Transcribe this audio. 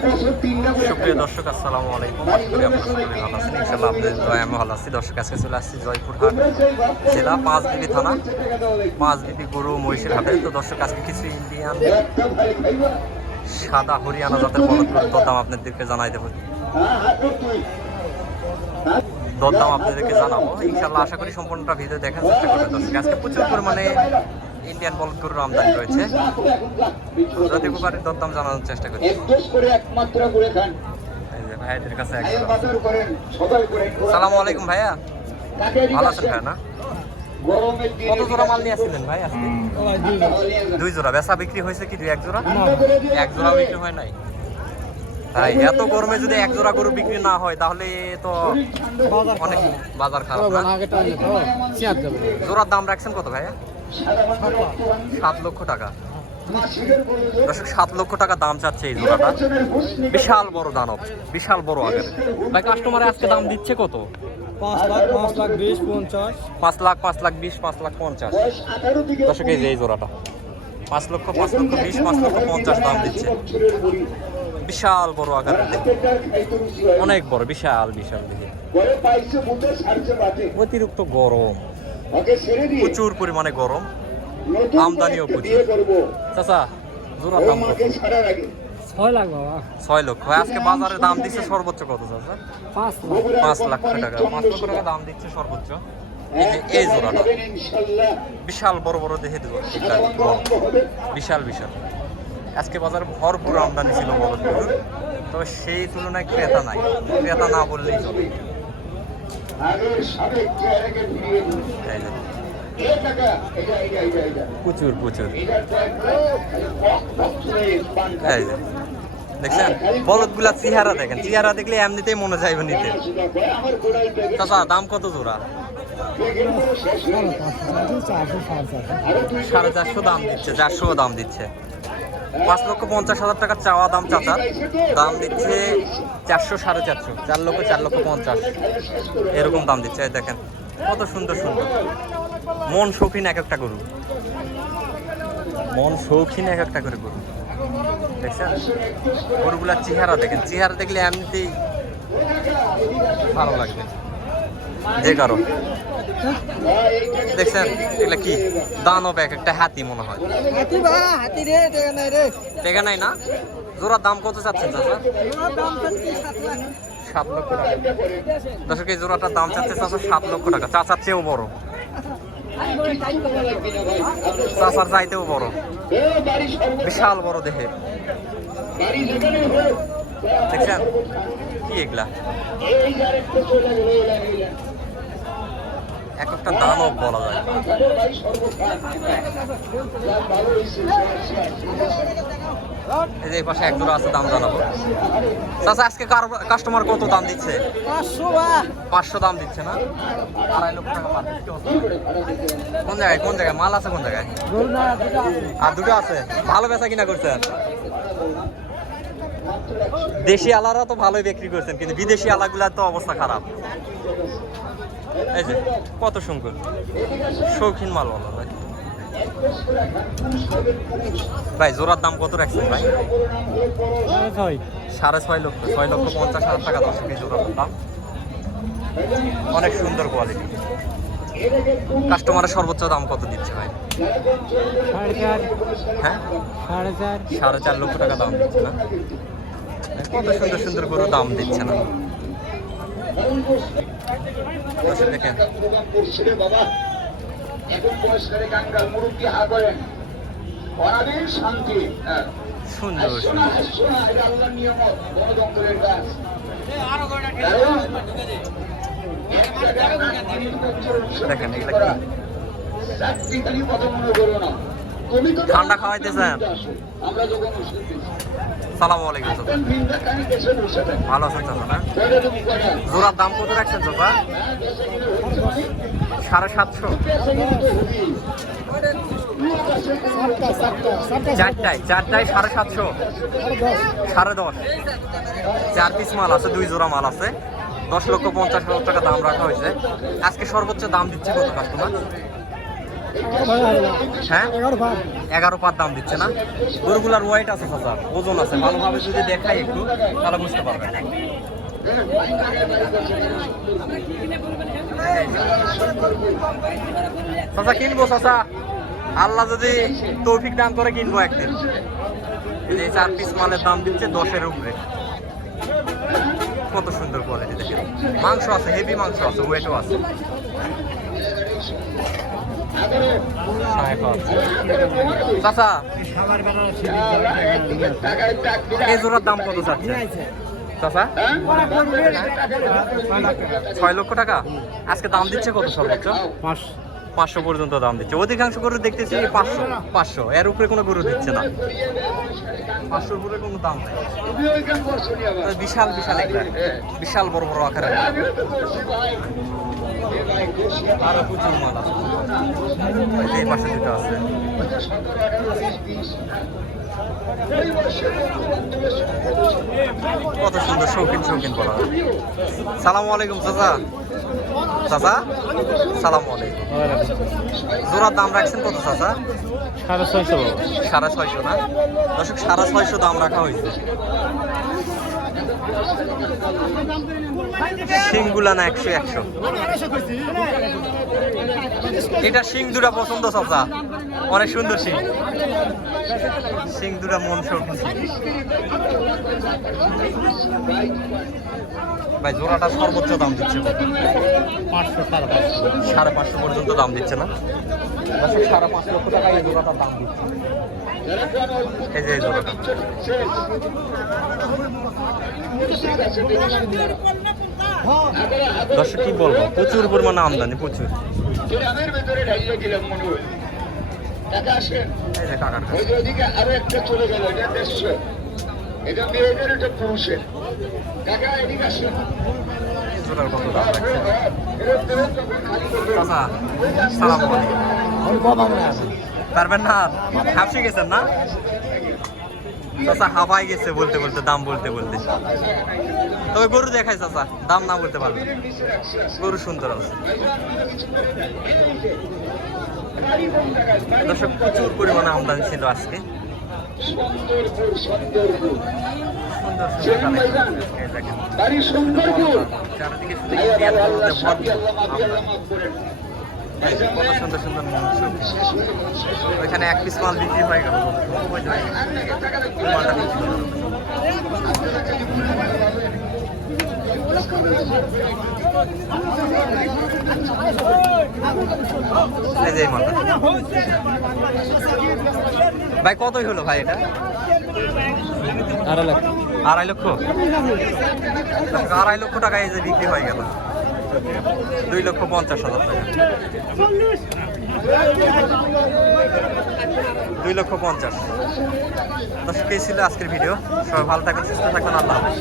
সুপ্রিয় দর্শক, আসসালামু আলাইকুম। আশা করি আপনারা সকলে ভালো আছেন। ইনশাআল্লাহ আপনাদের দয়ায় আমি ভালো আছি। দর্শক, আজকে চলে আসছি জয়পুরহাট জেলা পাঁচবিবি থানা পাঁচবিবি গরু মহিষের হাটে। তো দর্শক, আজকে কিছু ইন্ডিয়ান সাদা হরিয়ানা জাতের বলদ গরুর দরদাম আপনাদেরকে জানাই দেবো। দরদাম আপনাদেরকে জানাবো ইনশাআল্লাহ। আশা করি সম্পূর্ণটা ভিডিও দেখার চেষ্টা করবেন। দর্শক, আজকে প্রচুর পরিমাণে ইন্ডিয়ান বলদ গরুর আমদানি রয়েছে। যদি কুকারের দরদাম জানানোর চেষ্টা করি। ভাইয়াদের কাছে সালামু আলাইকুম ভাইয়া, ভালো আছেন ভাইয়া? না, কত জোড়া মাল নিয়ে আসছিলেন ভাই আজকে? দুই জোড়া। বেচা বিক্রি হয়েছে কি? এক জোড়া? এক জোড়া বিক্রি হয় নাই ভাই। এত গরমে যদি এক জোড়া গরু বিক্রি না হয় তাহলে তো অনেক বাজার খারাপ না? জোড়ার দাম রাখছেন কত ভাইয়া? 7 লক্ষ টাকা। দর্শক, 7 লক্ষ টাকা দাম চাচ্ছে এই জোড়াটা। বিশাল বড় দানব, বিশাল বড় আগে ভাই। কাস্টমারে আজকে দাম দিচ্ছে কত? 5 লাখ 20 50। 5 লাখ 20 5 লাখ 50। দর্শক, এই যে এই জোড়াটা 5 লক্ষ 20 5 লক্ষ 50 দাম দিচ্ছে। বিশাল বড় আকারের, অনেক বড়, বিশাল বিশাল দেখে। অতিরিক্ত গরম, প্রচুর পরিমাণে গরম, আমদানিও প্রচুর। চাচা, জোড়ার দাম কত? 6 লাখ বাবা। 6 লক্ষ। আজকে বাজারে দাম দিচ্ছে সর্বোচ্চ কত চাচা? 5 লাখ টাকা। 5 লক্ষ টাকা দাম দিচ্ছে সর্বোচ্চ। এই জোড়াটা বিশাল বড় বড় দেখে দেবো, বিশাল বিশাল। আজকে বাজারে ভরপুর আমদানি ছিল বলদ গরুর, তবে সেই তুলনায় ক্রেতা নাই। ক্রেতা না বললেই চলে। প্রচুর প্রচুর। এই যে দেখছেন বলদ গুলা চেহারা দেখেন, চেহারা দেখলে এমনিতেই মনে চাইবে নিতে। চাচা, দাম কত জোড়া? 450 দাম দিচ্ছে, 400 দাম দিচ্ছে। 5 লক্ষ 50 হাজার টাকা চাওয়া দাম চাচা, দাম দিচ্ছে 400 450, 4 লক্ষ 4 লক্ষ 50 এরকম দাম দিচ্ছে। দেখেন কত সুন্দর সুন্দর। মন শৌখিন এক একটা গরু, মন শৌখিন এক একটা করে গরু। দেখছেন গরুগুলার চেহারা দেখেন, চেহারা দেখলে এমনিতেই ভালো লাগবে যে কারো। দেখছেন এগুলা কি দানব, এক একটা হাতি মনে হয়। টেকা নাই না? জোড়ার দাম কত চাচ্ছেন চাচা? 7 লক্ষ টাকা। দর্শক, এই জোড়াটার দাম চাচ্ছে চাচা 7 লক্ষ টাকা। চাচার চেয়েও বড়, চাচার চাইতেও বড়, বিশাল বড় দেহে। দেখছেন কি এগুলা, এক একটা দানব বলা যায়। এই যে এই পাশে এক জোড়া আছে, দাম জানাবো। চাচা, আজকে কাস্টমার কত দাম দিচ্ছে? 500 দাম দিচ্ছে না? 2.5 লক্ষ টাকা পার। কোন জায়গায় কোন জায়গায় মাল আছে? কোন জায়গায়? আর দুটো আছে। ভালো বেচা কিনা করছেন? দেশি আলারা তো ভালোই বিক্রি করছেন, কিন্তু বিদেশি আলাগুলার তো অবস্থা খারাপ। এই যে কত সুন্দর শৌখিন মাল বলা ভাই। ভাই, জোড়ার দাম কত রাখছেন ভাই? 6.5 লক্ষ, 6 লক্ষ 50 হাজার টাকা। দর্শক, এই জোড়ার দাম অনেক সুন্দর কোয়ালিটি। কাস্টমারের সর্বোচ্চ দাম কত দিচ্ছে ভাই? 4.5 লক্ষ টাকা দাম দিচ্ছে না? কত সুন্দর সুন্দর করে দাম দিচ্ছে না? দেখেন সুন্দর দেখেন এগুলা কি ঠান্ডা খাওয়াইতেছেন? সালাম আলাইকুম চাচা, ভালো আছেন চাচা? না, জোড়ার দাম কত রাখছেন চাচা? 750। চারটায় 750, 10.5, 4 পিস মাল আছে, 2 জোড়া মাল আছে। 10 লক্ষ 50 হাজার টাকা দাম রাখা হয়েছে। আজকে সর্বোচ্চ দাম দিচ্ছে কত কাস্টমার? হ্যাঁ 11 পার দাম দিচ্ছে না। গরুগুলার ওয়েট আছে চাচা, ওজন আছে, ভালোভাবে যদি দেখাই একটু তাহলে বুঝতে পারবেন। চাচা কিনবো চাচা, আল্লাহ যদি তৌফিক দান করে কিনবো একদিন। এই যে 4 পিস মালের দাম দিচ্ছে 10-এর উপরে। কত সুন্দর কোয়ালিটি দেখেন, মাংস আছে, হেভি মাংস আছে, ওয়েটও আছে। চাচা এই জোড়ার দাম কত চাচ্ছে চাচা? 6 লক্ষ টাকা। আজকে দাম দিচ্ছে কত সর্বোচ্চ? 500 পর্যন্ত দাম দিচ্ছে। অধিকাংশ গরু দেখতেছি 500 এর উপরে কোনো গরু দিচ্ছে না। 500 উপরে কোনো দাম নেই। বিশাল বিশাল একটা বিশাল বড় বড় আকারের আরো প্রচুর মাল আছে। এই পাশে দুটো আছে। কত সুন্দর শৌখিন শৌখিন বলা। সালাম আলাইকুম চাচা। চাচা সালাম আলাইকুম। জোড়ার দাম রাখছেন কত চাচা? 650। 650 না দর্শক, 650 দাম রাখা হয়েছে। শিংগুলা না 100 এটা শিং দুটা পছন্দ চাচা, অনেক সুন্দর শিং। শিং দুটা মন শৌখিন শিং। ভাই জোড়াটা সর্বোচ্চ দাম দিচ্ছে 500 পর্যন্ত দাম দিচ্ছে না দর্শক। 5.5 লক্ষ টাকা এই জোড়াটার দাম দিচ্ছে। এই যে এই জোড়াটা দর্শক কি বলবো, প্রচুর পরিমাণে আমদানি, প্রচুর। এই যে কাকার কাছে। জোড়ার কত দাম রাখছে চাচা? সালাম আলাইকুম। পারবেন না, হাফসে গেছেন না চাচা? হাবাই গেছে বলতে বলতে, দাম বলতে বলতে। তবে গরু দেখায় চাচা, দাম না বলতে পারবেন। গরু সুন্দর আছে দর্শক, প্রচুর পরিমাণে আমদানি ছিল আজকে। চারিদিকে কত সুন্দর সুন্দর মাংস। ওইখানে 1 পিস মাল বিক্রি হয়ে গেল। মালটা বিক্রি হয়ে গেল। এই যে মালটা ভাই কতই হলো ভাই? এটা 2.5 লাখ। 2.5 লক্ষ। 2.5 লক্ষ টাকা এই যে বিক্রি হয়ে গেল। 2,50,000 টাকা। 2,50,000। দর্শক এই ছিল আজকের ভিডিও। সবাই ভালো থাকবেন, সুস্থ থাকবেন। আল্লাহ হাফেজ।